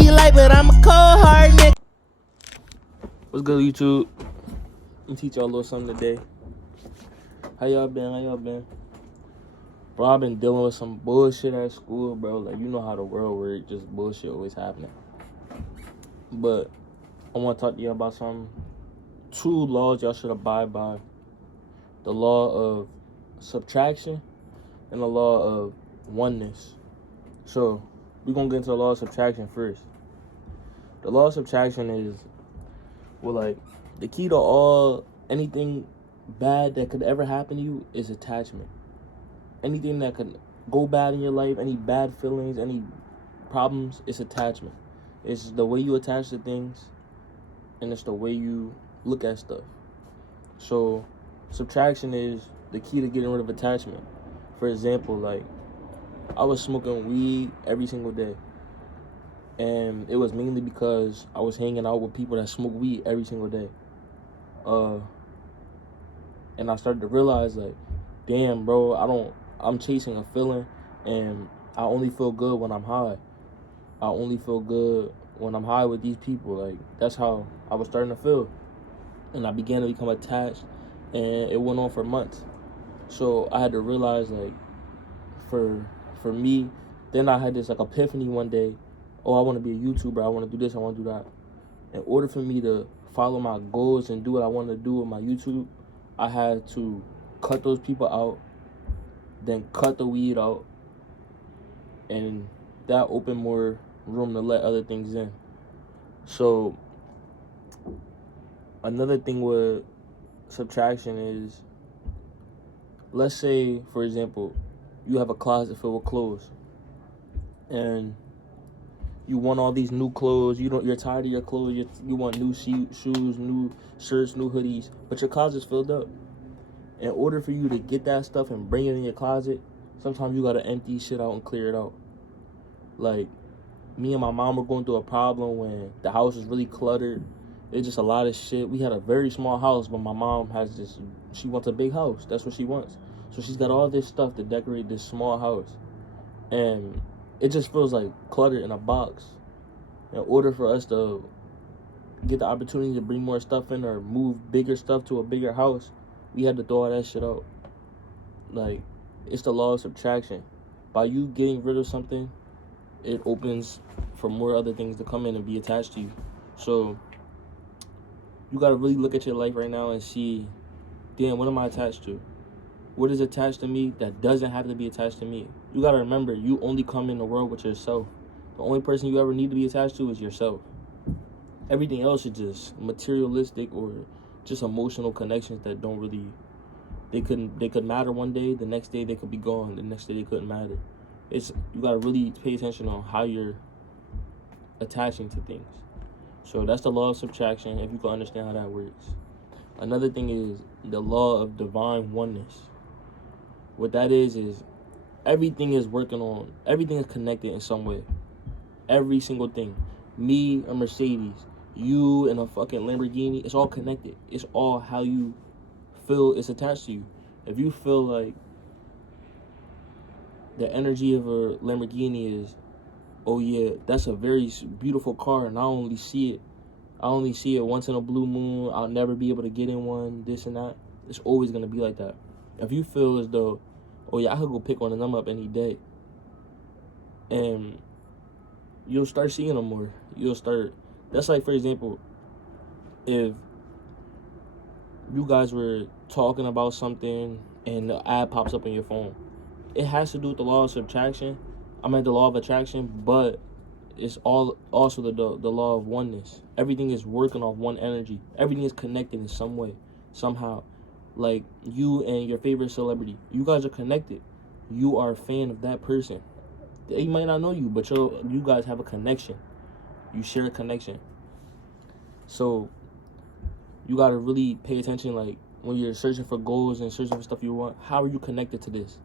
be light, but I'm a cold hard nigga. What's good, YouTube? Let me teach y'all a little something today. How y'all been? Bro, I've been dealing with some bullshit at school, bro. Like, you know how the world works, just bullshit always happening. But I want to talk to you about some 2 laws y'all should abide by. The law of subtraction and the law of oneness. So, we're going to get into the law of subtraction first. The law of subtraction is, well, like, the key to anything bad that could ever happen to you is attachment. Anything that could go bad in your life, any bad feelings, any problems, it's attachment. It's the way you attach to things, and it's the way you look at stuff. So, subtraction is the key to getting rid of attachment. For example, like, I was smoking weed every single day. And it was mainly because I was hanging out with people that smoke weed every single day. And I started to realize, like, damn, bro, I'm chasing a feeling, and I only feel good when I'm high. I only feel good when I'm high with these people. Like, that's how I was starting to feel. And I began to become attached, and it went on for months. So I had to realize, like, for me, then I had this, like, epiphany one day. Oh, I want to be a YouTuber. I want to do this. I want to do that. In order for me to follow my goals and do what I wanted to do with my YouTube, I had to cut those people out, then cut the weed out, and that opened more room to let other things in. So, another thing with subtraction is, let's say, for example, you have a closet filled with clothes, and you want all these new clothes. You're tired of your clothes. You want new shoes, new shirts, new hoodies, but your closet's filled up. In order for you to get that stuff and bring it in your closet, sometimes you gotta empty shit out and clear it out. Like, me and my mom were going through a problem when the house was really cluttered. It's just a lot of shit. We had a very small house, but my mom she wants a big house. That's what she wants. So she's got all this stuff to decorate this small house. And it just feels like clutter in a box. In order for us to get the opportunity to bring more stuff in or move bigger stuff to a bigger house, we had to throw all that shit out. Like, it's the law of subtraction. By you getting rid of something, it opens for more other things to come in and be attached to you. So, you gotta really look at your life right now and see, damn, what am I attached to? What is attached to me that doesn't have to be attached to me? You gotta remember, you only come in the world with yourself. The only person you ever need to be attached to is yourself. Everything else is just materialistic or just emotional connections that don't really, they could matter one day, the next day they could be gone, the next day they couldn't matter. You gotta really pay attention on how you're attaching to things. So that's the law of subtraction, if you can understand how that works. Another thing is the law of divine oneness. What that is everything is connected in some way. Every single thing. Me, a Mercedes, you and a fucking Lamborghini, it's all connected. It's all how you feel it's attached to you. If you feel like the energy of a Lamborghini is, oh yeah, that's a very beautiful car, and I only see it once in a blue moon, I'll never be able to get in one, this and that, it's always going to be like that. If you feel as though, oh yeah, I could go pick one of them up any day, and you'll start seeing them more. That's like, for example, if you guys were talking about something and the ad pops up on your phone, it has to do with the law of subtraction. the law of attraction, but it's also the law of oneness. Everything is working off one energy. Everything is connected in some way, somehow. Like, you and your favorite celebrity, you guys are connected. You are a fan of that person. They might not know you, but you guys have a connection. You share a connection. So you got to really pay attention, like, when you're searching for goals and searching for stuff you want, how are you connected to this?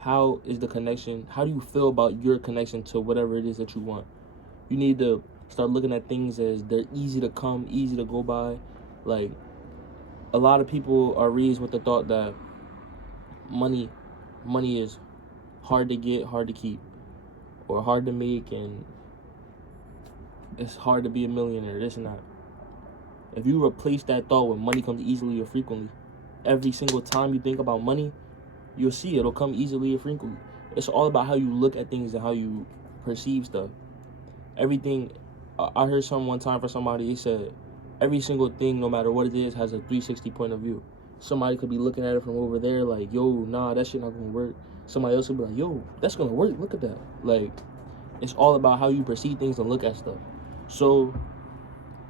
How is the connection? How do you feel about your connection to whatever it is that you want? You need to start looking at things as they're easy to come, easy to go by. Like, a lot of people are raised with the thought that money is hard to get, hard to keep, or hard to make, and it's hard to be a millionaire, this and that. If you replace that thought with money comes easily or frequently, every single time you think about money, you'll see it'll come easily or frequently. It's all about how you look at things and how you perceive stuff. Everything, I heard something one time from somebody, he said, every single thing, no matter what it is, has a 360 point of view. Somebody could be looking at it from over there like, yo, nah, that shit not gonna work. Somebody else would be like, yo, that's gonna work, look at that. Like, it's all about how you perceive things and look at stuff. So,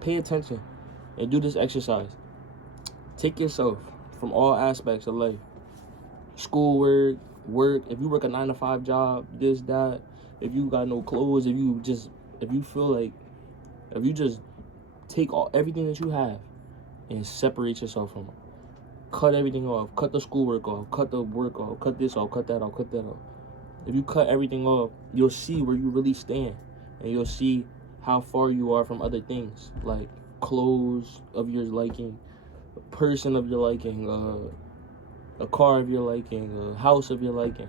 pay attention and do this exercise. Take yourself from all aspects of life. Schoolwork, work, if you work a 9-to-5 job, this, that, if you got no clothes, if you just take everything that you have and separate yourself from it. Cut everything off. Cut the schoolwork off. Cut the work off. Cut this off. Cut that off. Cut that off. If you cut everything off, you'll see where you really stand. And you'll see how far you are from other things. Like clothes of your liking, a person of your liking, a car of your liking, a house of your liking.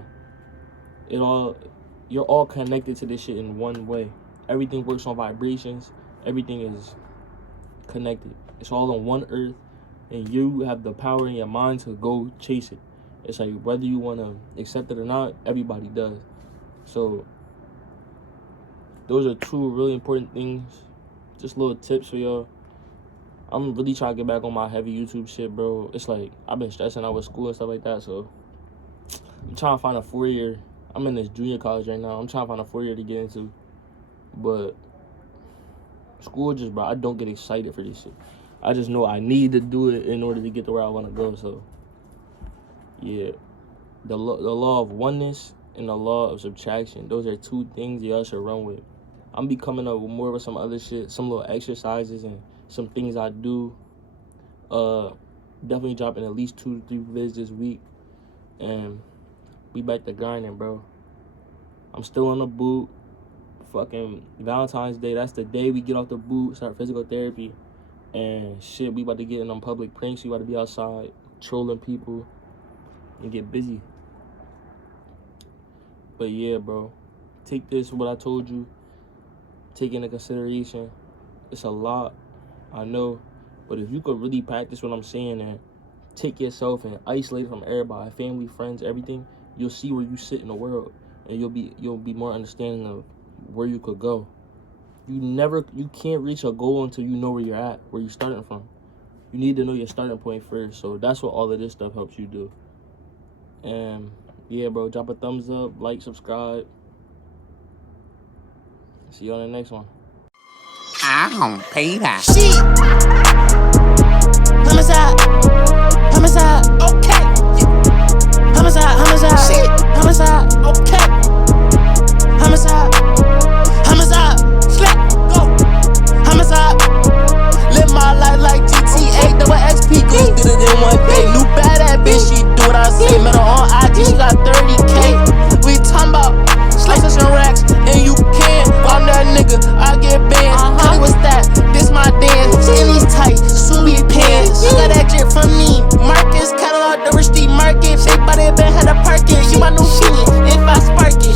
You're all connected to this shit in one way. Everything works on vibrations. Everything is connected. It's all on one earth. And you have the power in your mind to go chase it. It's like whether you want to accept it or not, everybody does. So those are two really important things. Just little tips for y'all. I'm really trying to get back on my heavy YouTube shit, bro. It's like I've been stressing out with school and stuff like that. So I'm trying to find a 4-year. I'm in this junior college right now. I'm trying to find a 4-year to get into. But school just, bro, I don't get excited for this shit. I just know I need to do it in order to get to where I want to go. So, yeah. The law of oneness and the law of subtraction. Those are two things y'all should run with. I'm be coming up with more of some other shit, some little exercises and some things I do. Definitely dropping at least 2 to 3 vids this week. And we back to grinding, bro. I'm still on the boot. Fucking Valentine's Day, that's the day we get off the boot, start physical therapy. And shit, we about to get in on public pranks. We about to be outside trolling people and get busy. But yeah, bro, take this, what I told you, take into consideration. It's a lot, I know, but if you could really practice what I'm saying and take yourself and isolate from everybody, family, friends, everything, you'll see where you sit in the world, and you'll be more understanding of where you could go. You can't reach a goal until you know where you're at, where you're starting from. You need to know your starting point first. So that's what all of this stuff helps you do. And yeah, bro, drop a thumbs up, like, subscribe. See you on the next one. Ow, Peter. Shit. Homicide. Homicide. Okay. Homicide. Homicide. Shit. Homicide. Okay. Homicide.